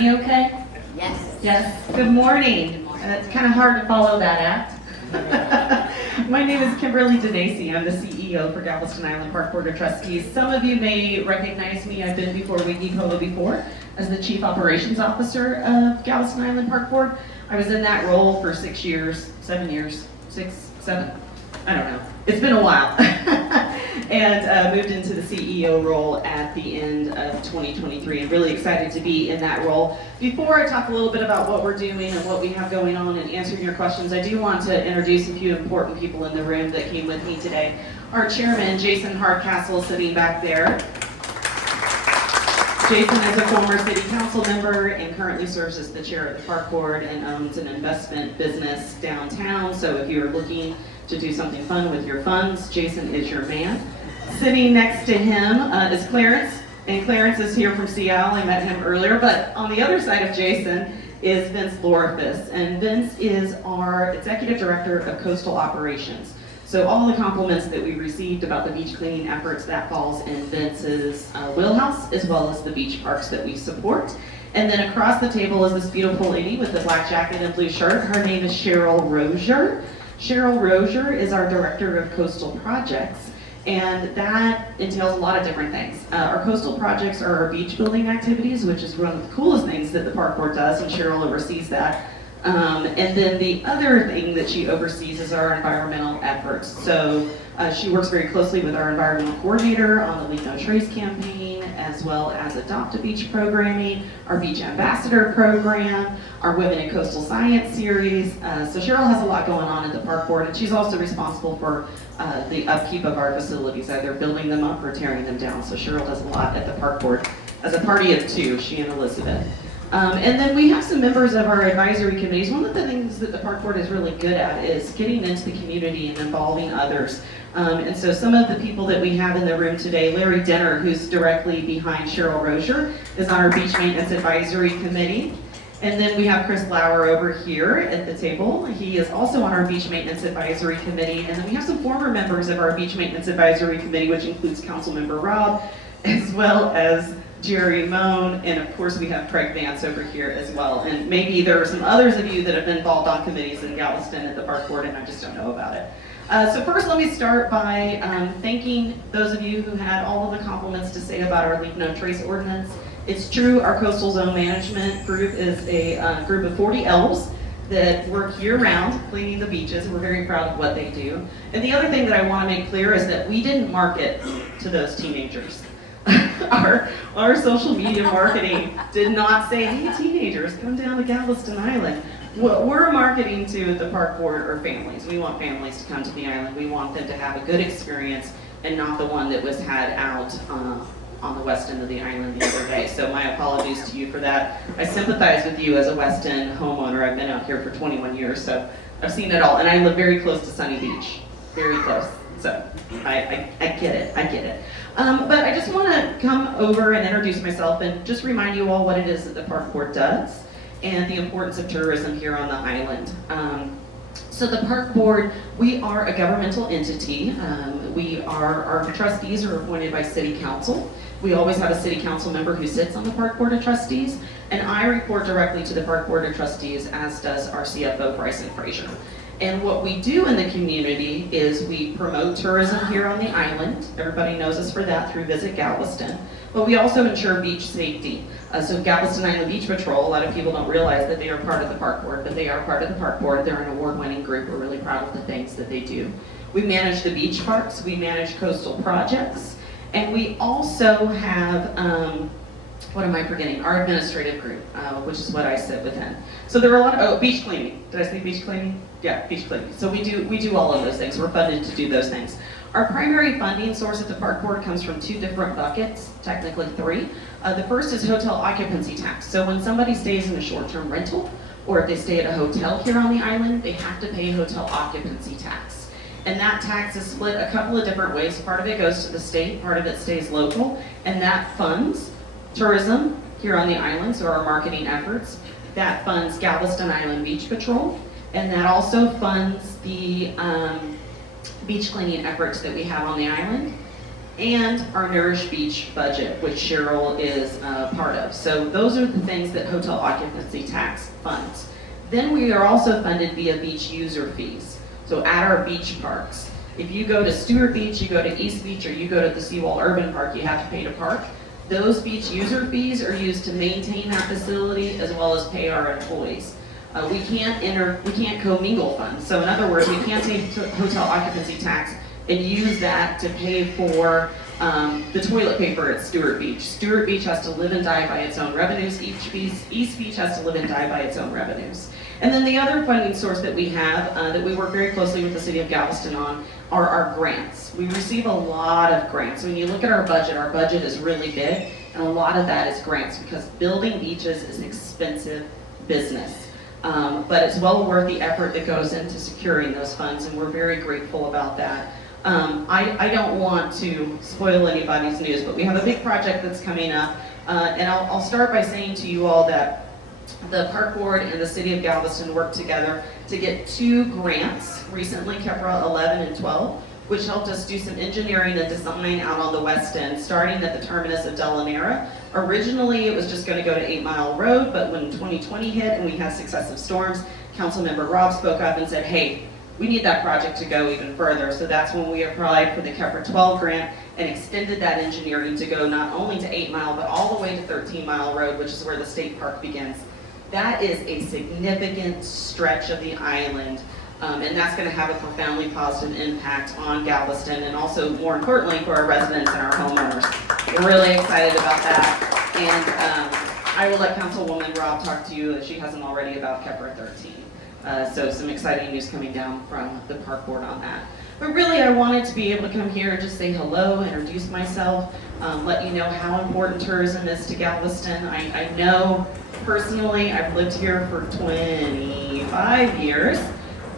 You okay? Yes. Yes. Good morning. It's kind of hard to follow that act. My name is Kimberly DeNacy. I'm the CEO for Galveston Island Park Board of Trustees. Some of you may recognize me. I've been before Wiggy Polo before as the Chief Operations Officer of Galveston Island Park Board. I was in that role for 6 years, 7 years, 6, 7, I don't know. It's been a while. And moved into the CEO role at the end of 2023. I'm really excited to be in that role. Before I talk a little bit about what we're doing and what we have going on and answering your questions, I do want to introduce a few important people in the room that came with me today. Our chairman, Jason Hardcastle, sitting back there. Jason is a former city council member and currently serves as the chair of the park board and owns an investment business downtown. So if you're looking to do something fun with your funds, Jason is your man. Sitting next to him is Clarence, and Clarence is here from Seattle. I met him earlier, but on the other side of Jason is Vince Lorifus, and Vince is our Executive Director of Coastal Operations. So all the compliments that we received about the beach cleaning efforts, that falls in Vince's wheelhouse, as well as the beach parks that we support. And then across the table is this beautiful lady with the black jacket and blue shirt. Her name is Cheryl Rozier. Cheryl Rozier is our Director of Coastal Projects, and that entails a lot of different things. Our coastal projects are our beach building activities, which is one of the coolest things that the park board does, and Cheryl oversees that. And then the other thing that she oversees is our environmental efforts. So she works very closely with our environmental coordinator on the Leave No Trace campaign, as well as Adopt a Beach programming, our Beach Ambassador program, our Women in Coastal Science series. So Cheryl has a lot going on at the park board, and she's also responsible for the upkeep of our facilities, either building them up or tearing them down. So Cheryl does a lot at the park board as a party of two, she and Elizabeth. And then we have some members of our advisory committees. One of the things that the park board is really good at is getting into the community and involving others. And so some of the people that we have in the room today, Larry Denner, who's directly behind Cheryl Rozier, is on our Beach Maintenance Advisory Committee. And then we have Chris Lauer over here at the table. He is also on our Beach Maintenance Advisory Committee. And then we have some former members of our Beach Maintenance Advisory Committee, which includes Councilmember Rob, as well as Jerry Moan, and of course we have Craig Vance over here as well. And maybe there are some others of you that have been involved on committees in Galveston at the park board, and I just don't know about it. So first, let me start by thanking those of you who had all of the compliments to say about our Leave No Trace ordinance. It's true, our coastal zone management group is a group of 40 elves that work year-round cleaning the beaches. We're very proud of what they do. And the other thing that I want to make clear is that we didn't market to those teenagers. Our social media marketing did not say, hey teenagers, come down to Galveston Island. What we're marketing to the park board are families. We want families to come to the island. We want them to have a good experience and not the one that was had out on the west end of the island the other day. So my apologies to you for that. I sympathize with you as a West End homeowner. I've been out here for 21 years, so I've seen it all. And I live very close to Sunny Beach, very close. So I get it, I get it. But I just want to come over and introduce myself and just remind you all what it is that the park board does and the importance of tourism here on the island. So the park board, we are a governmental entity. Our trustees are appointed by city council. We always have a city council member who sits on the park board of trustees, and I report directly to the park board of trustees, as does our CFO, Bryson Frazier. And what we do in the community is we promote tourism here on the island. Everybody knows us for that through Visit Galveston. But we also ensure beach safety. So Galveston Island Beach Patrol, a lot of people don't realize that they are part of the park board, but they are part of the park board. They're an award-winning group. We're really proud of the things that they do. We manage the beach parks, we manage coastal projects, and we also have, what am I forgetting? Our administrative group, which is what I sit within. So there are a lot of, beach cleaning. Did I say beach cleaning? Yeah, beach cleaning. So we do all of those things. We're funded to do those things. Our primary funding source at the park board comes from two different buckets, technically three. The first is hotel occupancy tax. So when somebody stays in a short-term rental, or if they stay at a hotel here on the island, they have to pay hotel occupancy tax. And that tax is split a couple of different ways. Part of it goes to the state, part of it stays local, and that funds tourism here on the island, so our marketing efforts. That funds Galveston Island Beach Patrol, and that also funds the beach cleaning efforts that we have on the island. and our Nourish Beach budget, which Cheryl is part of. So those are the things that hotel occupancy tax funds. Then we are also funded via beach user fees. So at our beach parks, if you go to Stewart Beach, you go to East Beach, or you go to the Seawall Urban Park, you have to pay to park. Those beach user fees are used to maintain that facility as well as pay our employees. We can't commingle funds. So in other words, we can't take hotel occupancy tax and use that to pay for the toilet paper at Stewart Beach. Stewart Beach has to live and die by its own revenues. East Beach has to live and die by its own revenues. And then the other funding source that we have, that we work very closely with the City of Galveston on, are our grants. We receive a lot of grants. When you look at our budget is really big, and a lot of that is grants, because building beaches is an expensive business. But it's well worth the effort that goes into securing those funds, and we're very grateful about that. I don't want to spoil anybody's news, but we have a big project that's coming up, and I'll start by saying to you all that the Park Board and the City of Galveston worked together to get 2 grants recently, KEPRA 11 and 12, which helped us do some engineering and design out on the west end, starting at the terminus of Delanera. Originally, it was just going to go to 8 Mile Road, but when 2020 hit and we had successive storms, Councilmember Rob spoke up and said, hey, we need that project to go even further. So that's when we applied for the KEPRA 12 grant and extended that engineering to go not only to 8 Mile, but all the way to 13 Mile Road, which is where the state park begins. That is a significant stretch of the island, and that's going to have a profoundly positive impact on Galveston, and also, more importantly, for our residents and our homeowners. We're really excited about that, and I will let Councilwoman Rob talk to you, if she hasn't already, about KEPRA 13. So some exciting news coming down from the Park Board on that. But really, I wanted to be able to come here and just say hello, introduce myself, let you know how important tourism is to Galveston. I know personally, I've lived here for 25 years,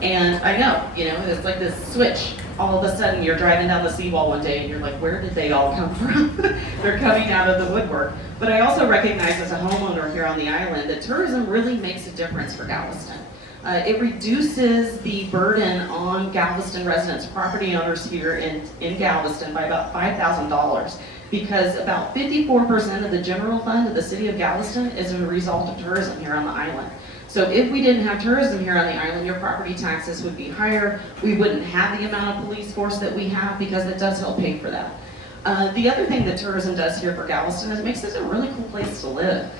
and I know, it's like this switch. All of a sudden, you're driving down the seawall one day, and you're like, where did they all come from? They're coming out of the woodwork. But I also recognize as a homeowner here on the island that tourism really makes a difference for Galveston. It reduces the burden on Galveston residents, property owners here in Galveston, by about $5,000, because about 54% of the general fund of the City of Galveston is a result of tourism here on the island. So if we didn't have tourism here on the island, your property taxes would be higher. We wouldn't have the amount of police force that we have, because it does help pay for that. The other thing that tourism does here for Galveston is it makes it a really cool place to live.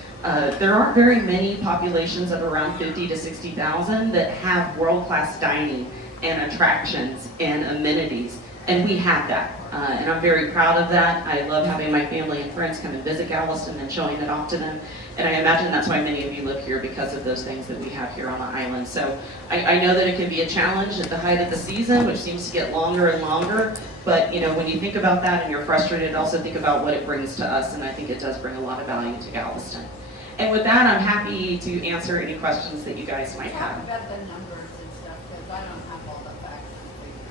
There aren't very many populations of around 50 to 60,000 that have world-class dining and attractions and amenities, and we have that. And I'm very proud of that. I love having my family and friends come and visit Galveston and showing it off to them. And I imagine that's why many of you live here, because of those things that we have here on the island. So I know that it can be a challenge at the height of the season, which seems to get longer and longer. But when you think about that and you're frustrated, also think about what it brings to us. And I think it does bring a lot of value to Galveston. And with that, I'm happy to answer any questions that you guys might have. Talk about the numbers and stuff, because I don't have all the facts and figures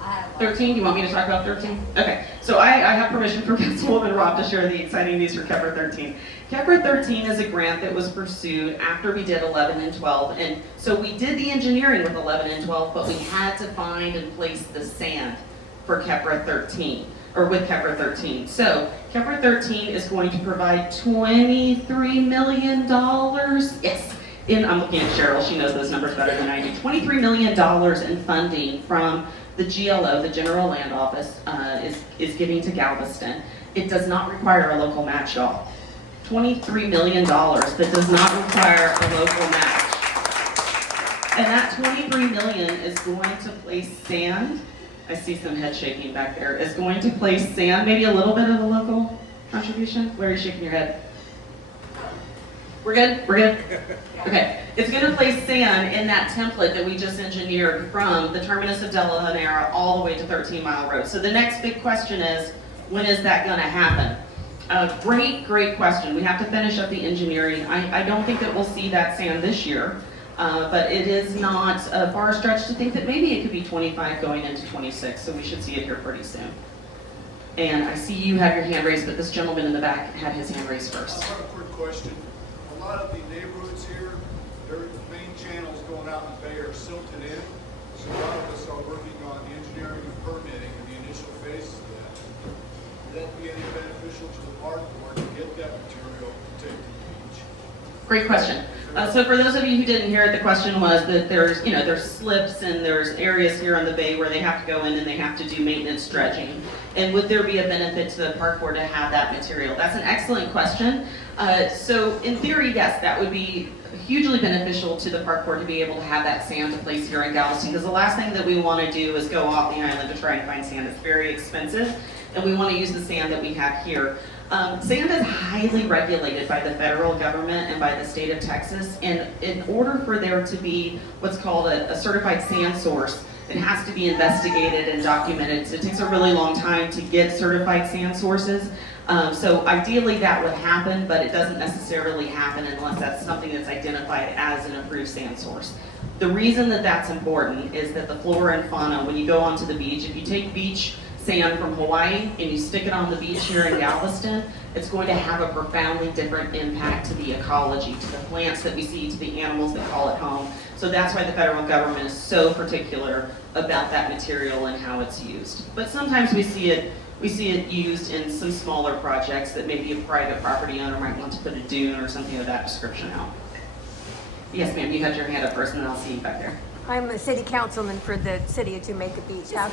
for. I have 13, do you want me to talk about 13? Okay, so I have permission from Councilwoman Rob to share the exciting news for KEPRA 13. KEPRA 13 is a grant that was pursued after we did 11 and 12, and so we did the engineering with 11 and 12, but we had to find and place the sand for KEPRA 13, or with KEPRA 13. So KEPRA 13 is going to provide $23 million. Yes. I'm looking at Cheryl, she knows those numbers better than I do. $23 million in funding from the GLO, the General Land Office, is giving to Galveston. It does not require a local match at all. $23 million that does not require a local match. And that $23 million is going to place sand. I see some head shaking back there. Is going to place sand, maybe a little bit of a local contribution. Where are you shaking your head? We're good? We're good? Okay. It's going to place sand in that template that we just engineered from the terminus of Delanera all the way to 13 Mile Road. So the next big question is, when is that going to happen? Great question. We have to finish up the engineering. I don't think that we'll see that sand this year. But it is not a far stretch to think that maybe it could be 25 going into 26, so we should see it here pretty soon. And I see you have your hand raised, but this gentleman in the back had his hand raised first. I have a quick question. A lot of the neighborhoods here, the main channels going out in the bay are silted in. So a lot of us are working on the engineering and permitting and the initial phases of that. Would that be any beneficial to the park board to get that material to take to the beach? Great question. So for those of you who didn't hear it, the question was that there's, there's slips and there's areas here on the bay where they have to go in and they have to do maintenance dredging. And would there be a benefit to the park board to have that material? That's an excellent question. So in theory, yes, that would be hugely beneficial to the park board to be able to have that sand to place here in Galveston, because the last thing that we want to do is go off the island to try and find sand. It's very expensive, and we want to use the sand that we have here. Sand is highly regulated by the federal government and by the state of Texas, and in order for there to be what's called a certified sand source, it has to be investigated and documented. So it takes a really long time to get certified sand sources. So ideally that would happen, but it doesn't necessarily happen unless that's something that's identified as an approved sand source. The reason that that's important is that the flora and fauna, when you go onto the beach, if you take beach sand from Hawaii and you stick it on the beach here in Galveston, it's going to have a profoundly different impact to the ecology, to the plants that we see, to the animals that call it home. So that's why the federal government is so particular about that material and how it's used. But sometimes we see it used in some smaller projects that maybe a private property owner might want to put a dune or something of that description out. Yes, ma'am, you had your hand up first and then I'll see you back there. I'm a city councilman for the city of Jamaica Beach. How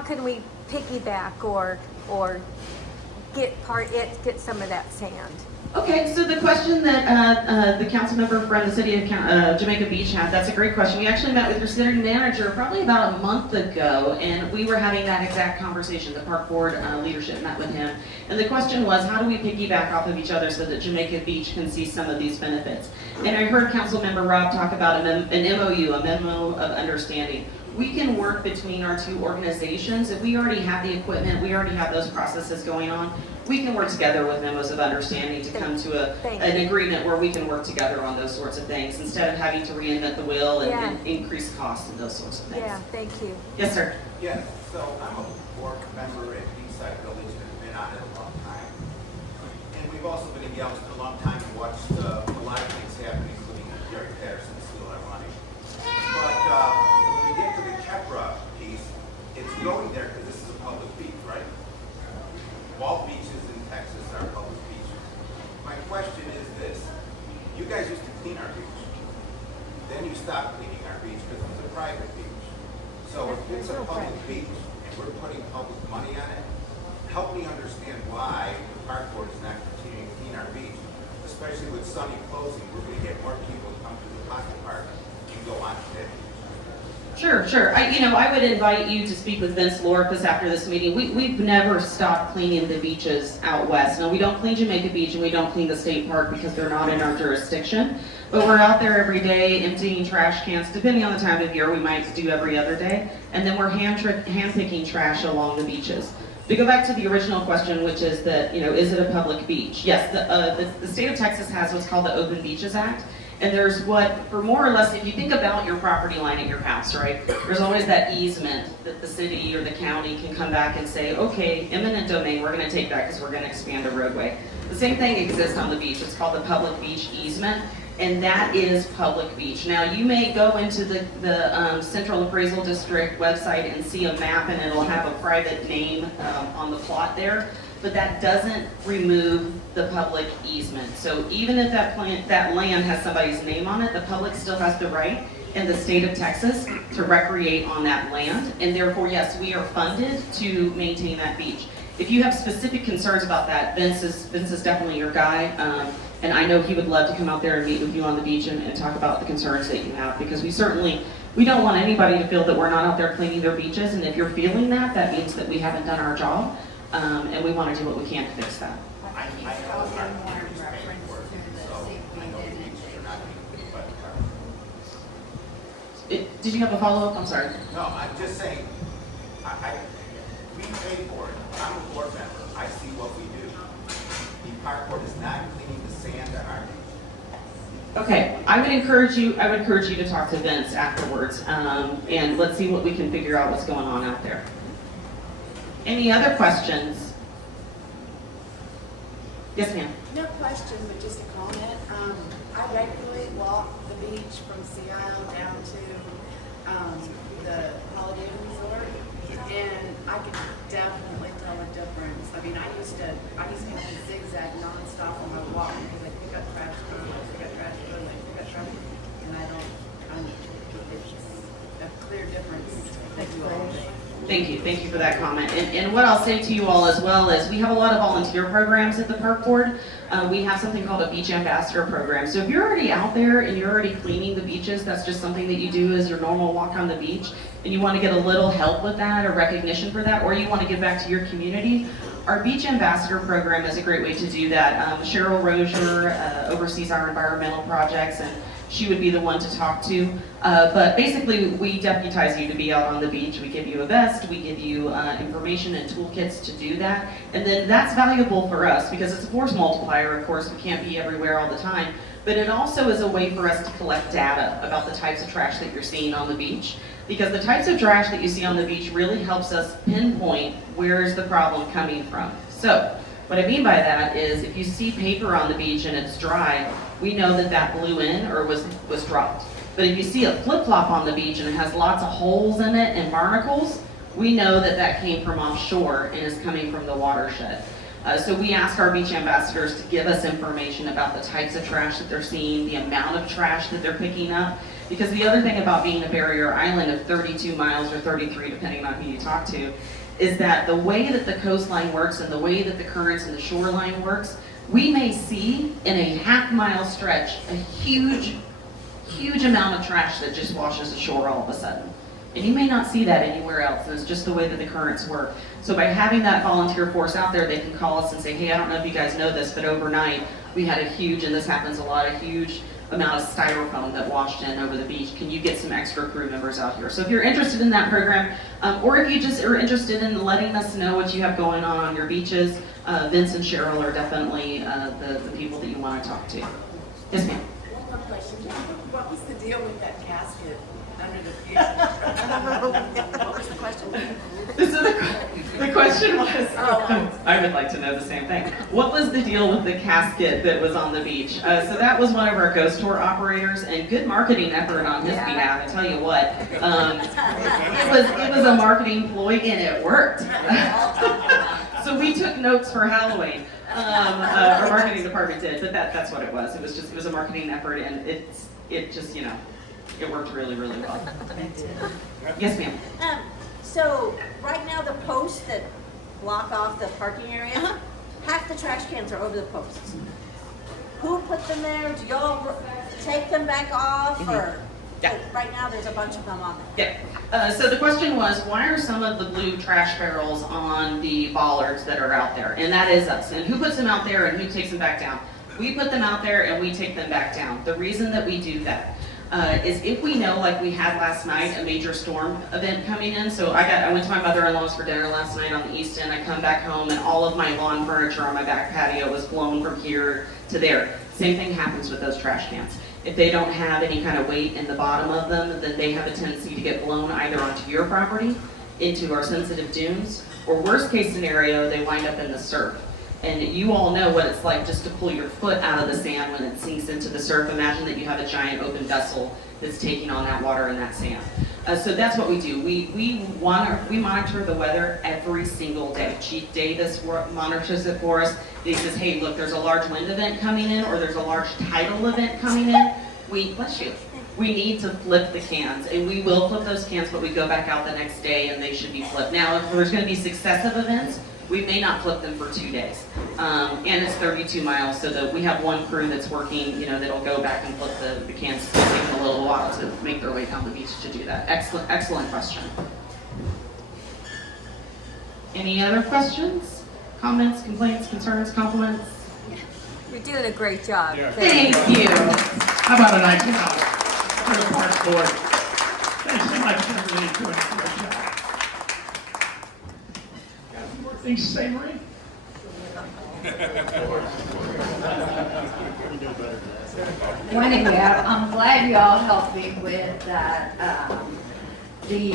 can we piggyback or get some of that sand? Okay, so the question that the council member from the city of Jamaica Beach had, that's a great question. We actually met with your city manager probably about a month ago, and we were having that exact conversation. The park board leadership met with him, and the question was, how do we piggyback off of each other so that Jamaica Beach can see some of these benefits? And I heard council member Rob talk about an MOU, a memo of understanding. We can work between our two organizations. If we already have the equipment, we already have those processes going on, we can work together with memos of understanding to come to an agreement where we can work together on those sorts of things instead of having to reinvent the wheel and increase costs and those sorts of things. Yeah, thank you. Yes, sir. Yes, so I'm a board member at Beachside Village and have been on it a long time. And we've also been in Galveston a long time and watched a lot of things happen, including Gary Patterson's still ironic. But when we get to the Kepra piece, it's going there because this is a public beach, right? All beaches in Texas are public beaches. My question is this: you guys used to clean our beach, then you stopped cleaning our beach because it was a private beach. So if it's a public beach and we're putting public money on it, help me understand why the park board is not continuing to clean our beach, especially with Sunny closing. We're going to get more people to come to the pocket park and go onto that beach. Sure. I would invite you to speak with Vince Lorpus after this meeting. We've never stopped cleaning the beaches out west. No, we don't clean Jamaica Beach and we don't clean the state park because they're not in our jurisdiction. But we're out there every day emptying trash cans. Depending on the time of year, we might do every other day. And then we're hand picking trash along the beaches. To go back to the original question, which is that, is it a public beach? Yes, the state of Texas has what's called the Open Beaches Act. And there's for more or less, if you think about your property line at your house, right? There's always that easement that the city or the county can come back and say, okay, eminent domain, we're gonna take that because we're gonna expand a roadway. The same thing exists on the beach. It's called the public beach easement, and that is public beach. Now, you may go into the Central Appraisal District website and see a map and it'll have a private name on the plot there. But that doesn't remove the public easement. So even if that land has somebody's name on it, the public still has the right in the state of Texas to recreate on that land. And therefore, yes, we are funded to maintain that beach. If you have specific concerns about that, Vince is definitely your guy. And I know he would love to come out there and meet with you on the beach and talk about the concerns that you have, because we don't want anybody to feel that we're not out there cleaning their beaches. And if you're feeling that, that means that we haven't done our job. And we want to do what we can to fix that. I know our community's paying for it, so I know the beaches are not being cleaned by the park. Did you have a follow-up? I'm sorry. No, I'm just saying, we pay for it. I'm a board member. I see what we do. The park board is not cleaning the sand on our beach. Okay, I would encourage you to talk to Vince afterwards, and let's see what we can figure out what's going on out there. Any other questions? Yes, ma'am. No question, but just a comment. I regularly walk the beach from Sea Isle down to the Holiday Resort, and I could definitely tell a difference. I mean, I used to have to zigzag nonstop on my walk because I pick up trash, pick up trash, pick up trash, and it's a clear difference that you all make. Thank you for that comment. And what I'll say to you all as well is we have a lot of volunteer programs at the park board. We have something called a beach ambassador program. So if you're already out there and you're already cleaning the beaches, that's just something that you do as your normal walk on the beach, and you want to get a little help with that or recognition for that, or you want to give back to your community, our beach ambassador program is a great way to do that. Cheryl Rozier oversees our environmental projects, and she would be the one to talk to. But basically, we deputize you to be out on the beach. We give you a vest, we give you information and toolkits to do that. And then that's valuable for us because it's a force multiplier, of course. We can't be everywhere all the time. But it also is a way for us to collect data about the types of trash that you're seeing on the beach. Because the types of trash that you see on the beach really helps us pinpoint where's the problem coming from. So, what I mean by that is if you see paper on the beach and it's dry, we know that that blew in or was dropped. But if you see a flip-flop on the beach and it has lots of holes in it and barnacles, we know that that came from offshore and is coming from the watershed. So we ask our beach ambassadors to give us information about the types of trash that they're seeing, the amount of trash that they're picking up. Because the other thing about being a barrier island of 32 miles or 33, depending on who you talk to, is that the way that the coastline works and the way that the currents and the shoreline works, we may see in a half-mile stretch a huge amount of trash that just washes ashore all of a sudden. And you may not see that anywhere else, and it's just the way that the currents work. So by having that volunteer force out there, they can call us and say, hey, I don't know if you guys know this, but overnight we had a huge, and this happens a lot, a huge amount of styrofoam that washed in over the beach. Can you get some extra crew members out here? So if you're interested in that program, or if you just are interested in letting us know what you have going on your beaches, Vince and Cheryl are definitely the people that you want to talk to. Yes, ma'am. One more question. What was the deal with that casket under the fusion? What was the question? The question was, I would like to know the same thing. What was the deal with the casket that was on the beach? So that was one of our ghost tour operators, and good marketing effort on his behalf. I tell you what, it was a marketing ploy, and it worked. So we took notes for Halloween. Our marketing department did, but that's what it was. It was a marketing effort, and it just it worked really, really well. Yes, ma'am. So right now the posts that block off the parking area, half the trash cans are over the posts. Who put them there? Do y'all take them back off, or? Yeah. Right now there's a bunch of them on there. Yeah. So the question was, why are some of the blue trash barrels on the bollards that are out there? And that is us. And who puts them out there and who takes them back down? We put them out there and we take them back down. The reason that we do that is if we know, like we had last night, a major storm event coming in. So I went to my mother-in-law's for dinner last night on the East End. I come back home and all of my lawn furniture on my back patio was blown from here to there. Same thing happens with those trash cans. If they don't have any kind of weight in the bottom of them, then they have a tendency to get blown either onto your property, into our sensitive dunes, or worst case scenario, they wind up in the surf. And you all know what it's like just to pull your foot out of the sand when it sinks into the surf. Imagine that you have a giant open vessel that's taking on that water and that sand. So that's what we do. We monitor the weather every single day. Chief Davis monitors it for us. He says, hey, look, there's a large wind event coming in, or there's a large tidal event coming in. We need to flip the cans, and we will flip those cans, but we go back out the next day and they should be flipped. Now, if there's going to be successive events, we may not flip them for 2 days. And it's 32 miles, so that we have one crew that's working, that'll go back and flip the cans. It's taking a little while to make their way down the beach to do that. Excellent question. Any other questions, comments, complaints, concerns, compliments? You're doing a great job. Yeah. Thank you. How about a nice applause for the park board? Thanks so much, everybody, doing a great job. Got a few more things to say, Marie? Well, anyway, I'm glad y'all helped me with that, the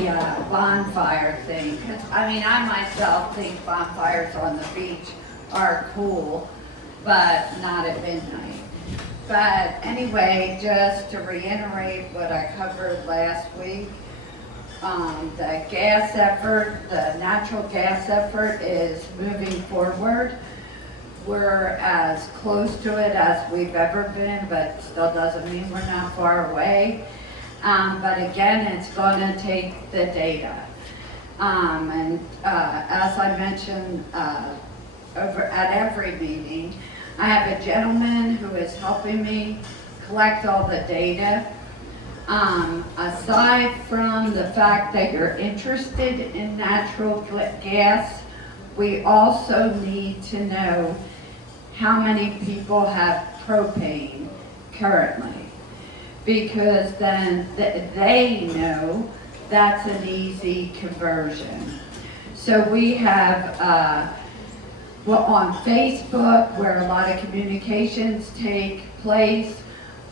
bonfire thing. 'Cause, I myself think bonfires on the beach are cool, but not at midnight. But anyway, just to reiterate what I covered last week, the gas effort, the natural gas effort is moving forward. We're as close to it as we've ever been, but still doesn't mean we're not far away. But again, it's gonna take the data. As I mentioned, over at every meeting, I have a gentleman who is helping me collect all the data. Aside from the fact that you're interested in natural gas, we also need to know how many people have propane currently. Because then they know that's an easy conversion. So we have, on Facebook, where a lot of communications take place,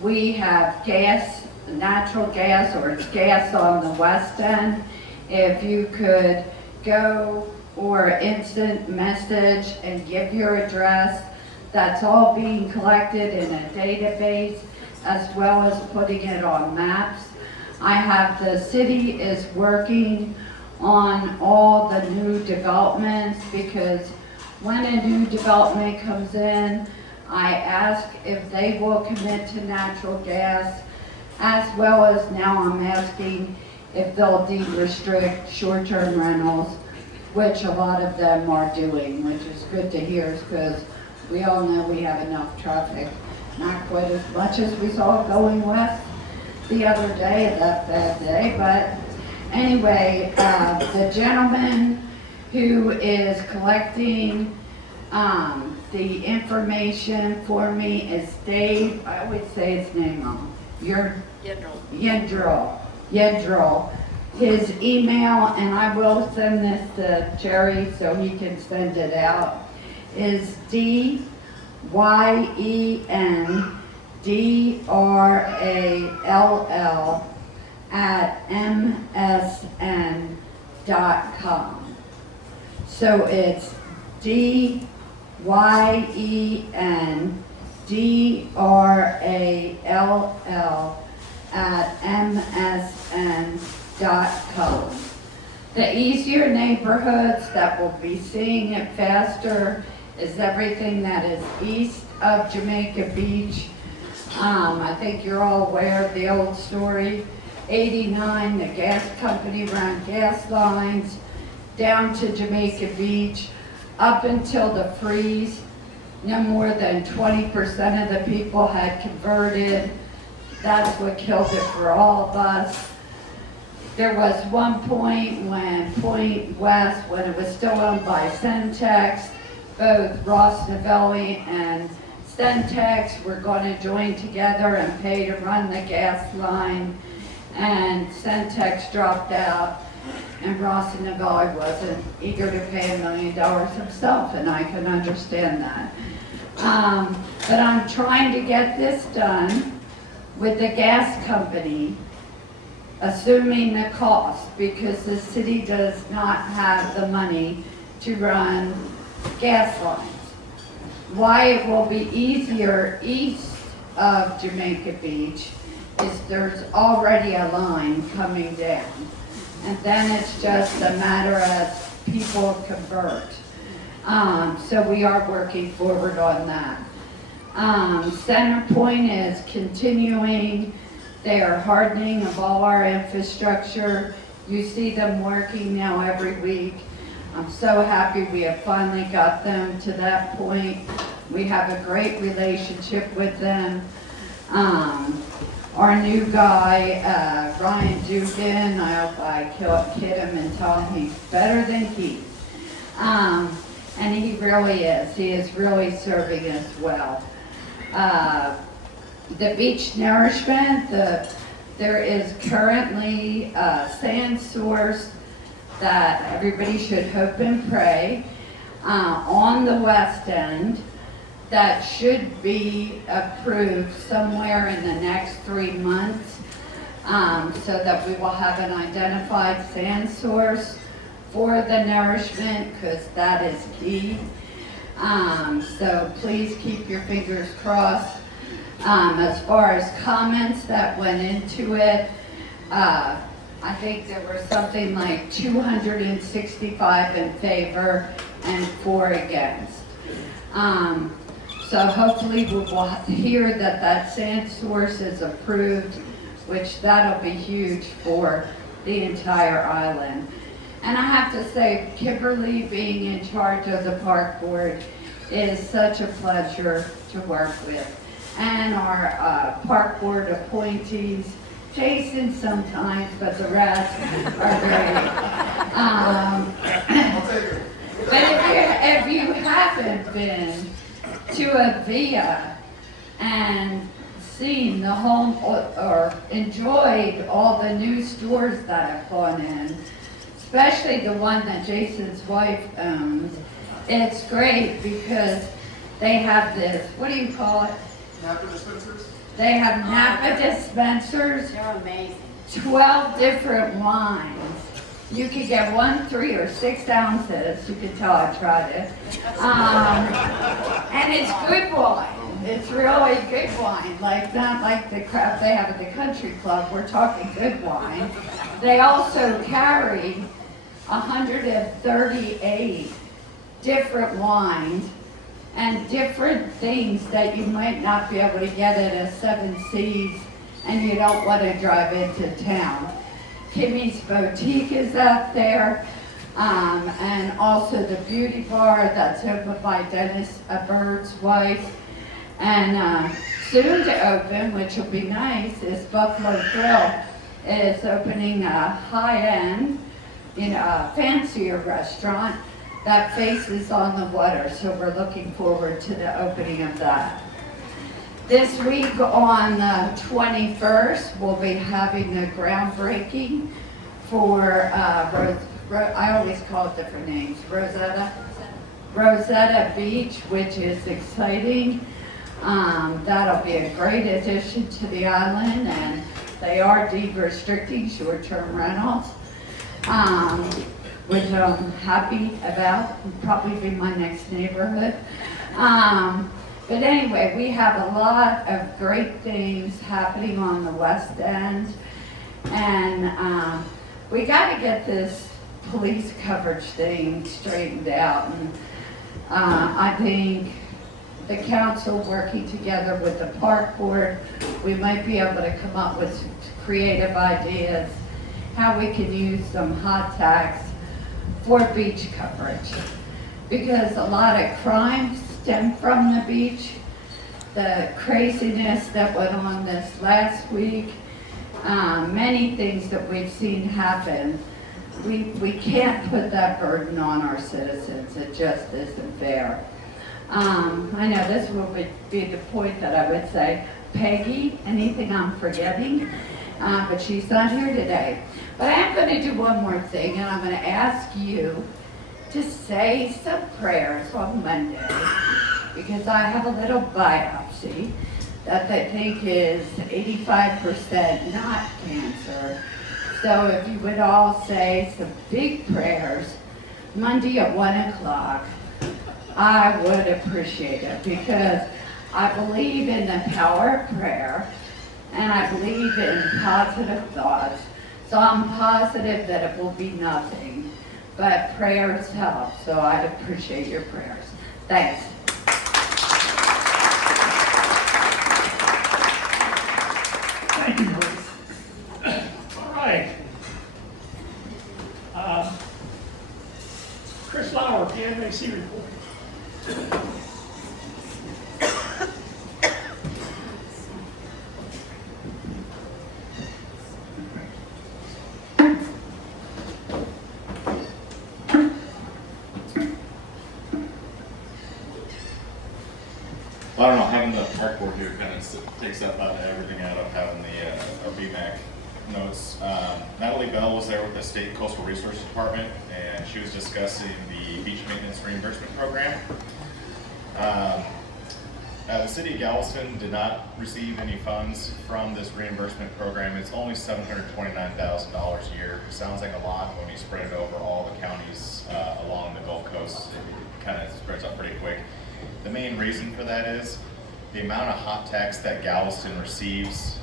we have gas, natural gas, or it's gas on the west end. If you could go or instant message and give your address, that's all being collected in a database, as well as putting it on maps. I have, the city is working on all the new developments, because when a new development comes in, I ask if they will commit to natural gas, as well as now I'm asking if they'll restrict short-term rentals, which a lot of them are doing, which is good to hear, because we all know we have enough traffic. Not quite as much as we saw going west the other day, that bad day, but anyway, the gentleman who is collecting the information for me is Dave, I always say his name wrong. Yendrell. His email, and I will send this to Jerry so he can send it out, is DYENDRLL@msn.com. So it's DYENDRLL@msn.com. The easier neighborhoods that will be seeing it faster is everything that is east of Jamaica Beach. I think you're all aware of the old story. 89, the gas company ran gas lines down to Jamaica Beach up until the freeze. No more than 20% of the people had converted. That's what killed it for all of us. There was one point when Point West, when it was still owned by Centex, both Ross Novelli and Centex were going to join together and pay to run the gas line, and Centex dropped out, and Ross Novelli wasn't eager to pay $1 million himself, and I can understand that. But I'm trying to get this done with the gas company, assuming the cost, because the city does not have the money to run gas lines. Why it will be easier east of Jamaica Beach is there's already a line coming down. And then it's just a matter of people convert. So we are working forward on that. Centerpoint is continuing their hardening of all our infrastructure. You see them working now every week. I'm so happy we have finally got them to that point. We have a great relationship with them. Our new guy, Ryan Dugan, I hope I kid him and tell him he's better than Keith. And he really is. He is really serving us well. The beach nourishment, there is currently a sand source that everybody should hope and pray on the west end that should be approved somewhere in the next 3 months, so that we will have an identified sand source for the nourishment, because that is key. So please keep your fingers crossed. As far as comments that went into it, I think there were something like 265 in favor and 4 against. So hopefully we will hear that that sand source is approved, which that'll be huge for the entire island. And I have to say, Kimberly being in charge of the park board is such a pleasure to work with. And our park board appointees, Jason sometimes, but the rest are great. But if you haven't been to a VIA and seen the home or enjoyed all the new stores that have gone in, especially the one that Jason's wife owns, it's great because they have this, what do you call it? Napa dispensers? They have Napa dispensers, They're amazing. 12 different wines. You could get 1, 3, or 6 ounces. You could tell I tried it. And it's good wine. It's really good wine. Like, not like the crap they have at the country club. We're talking good wine. They also carry 138 different wines and different things that you might not be able to get at a Seven Seas and you don't want to drive into town. Kimmy's Boutique is out there, and also the beauty bar that's opened by Dennis Bird's wife. And soon to open, which will be nice, is Buffalo Grill. Is opening a high-end, a fancier restaurant that faces on the water. So we're looking forward to the opening of that. This week on the 21st, we'll be having the groundbreaking for, I always call it different names, Rosetta Beach, which is exciting. That'll be a great addition to the island, and they are deed restricting short-term rentals, which I'm happy about. It'll probably be my next neighborhood. But anyway, we have a lot of great things happening on the West End, and we got to get this police coverage thing straightened out. And I think the council working together with the park board, we might be able to come up with some creative ideas how we can use some hot tags for beach coverage, because a lot of crimes stem from the beach. The craziness that went on this last week, many things that we've seen happen, we can't put that burden on our citizens. It just isn't fair. I know this will be the point that I would say, Peggy, anything I'm forgetting? But she's not here today. But I am going to do one more thing, and I'm going to ask you to say some prayers on Monday, because I have a little biopsy that I think is 85% not cancer. So if you would all say some big prayers Monday at 1 o'clock, I would appreciate it, because I believe in the power of prayer, and I believe in positive thoughts. So I'm positive that it will be nothing, but prayers help, so I'd appreciate your prayers. Thanks. Thank you, Marie. All right. Chris Lauer, PMAC report. I don't know, having the park board here kind of takes up everything out of having the our BMAC notes. Natalie Bell was there with the State Coastal Resources Department, and she was discussing the beach maintenance reimbursement program. The city of Galveston did not receive any funds from this reimbursement program. It's only $729,000 a year. It sounds like a lot when you spread it over all the counties along the Gulf Coast. It kind of spreads out pretty quick. The main reason for that is the amount of hot tax that Galveston receives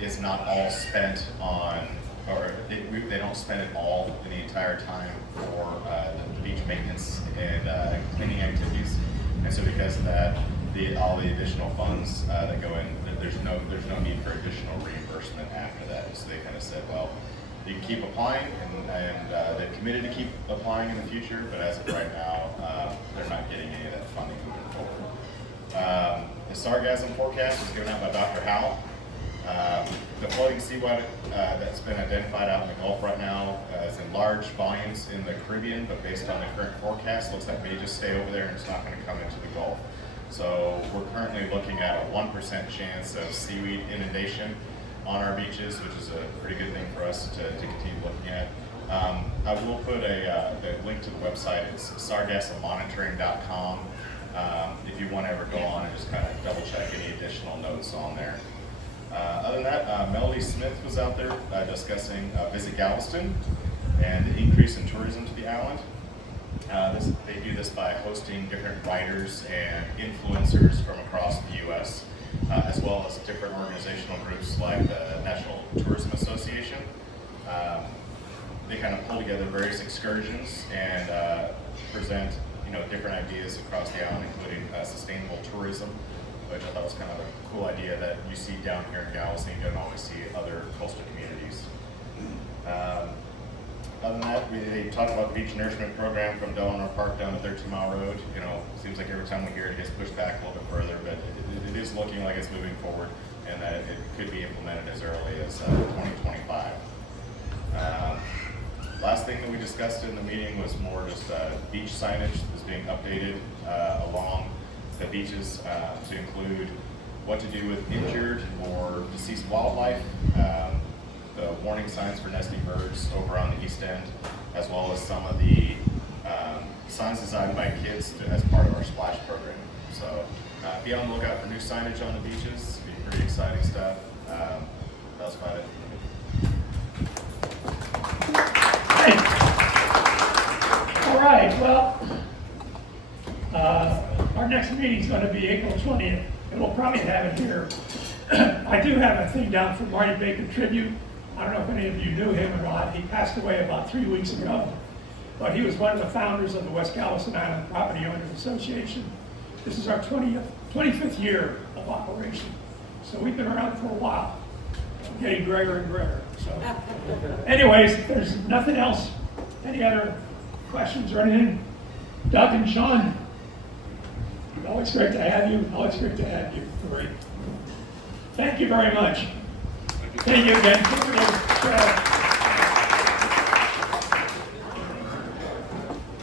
is not all spent on or they don't spend it all in the entire time for the beach maintenance and cleaning activities. And so because of that, all the additional funds that go in, there's no need for additional reimbursement after that. So they kind of said, well, you can keep applying, and they're committed to keep applying in the future, but as of right now, they're not getting any of that funding moving forward. The sargassum forecast was given out by Dr. Howell. The floating seawater that's been identified out in the Gulf right now is in large volumes in the Caribbean, but based on the current forecast, looks like may just stay over there and it's not going to come into the Gulf. So we're currently looking at a 1% chance of seaweed inundation on our beaches, which is a pretty good thing for us to continue looking at. I will put a link to the website. It's sargassomonitoring.com. If you want to ever go on and just kind of double check any additional notes on there. Other than that, Melody Smith was out there discussing Visit Galveston and the increase in tourism to the island. They do this by hosting different writers and influencers from across the U.S., as well as different organizational groups like the National Tourism Association. They kind of pull together various excursions and present, different ideas across the island, including sustainable tourism, which I thought was kind of a cool idea that you see down here in Galveston. You don't always see other coastal communities. Other than that, they talked about the beach nourishment program from Delaware Park down to 13 Mile Road. Seems like every time we hear it, it gets pushed back a little bit further, but it is looking like it's moving forward, and that it could be implemented as early as 2025. Last thing that we discussed in the meeting was more just beach signage that's being updated along the beaches to include what to do with injured or deceased wildlife, the warning signs for nesting birds over on the east end, as well as some of the signs designed by kids as part of our splash program. So be on the lookout for new signage on the beaches. It'll be pretty exciting stuff. That's about it. Hey. All right, well, our next meeting's going to be April 20th, and we'll probably have it here. I do have a thing down for Marty Baker tribute. I don't know if any of you knew him or not. He passed away about 3 weeks ago, but he was one of the founders of the West Galveston Island Property Owners Association. This is our 25th year of operation, so we've been around for a while. We're getting greater and greater. So, anyways, if there's nothing else, any other questions or anything? Doug and Sean, always great to have you. Always great to have you. Great. Thank you very much. Thank you again.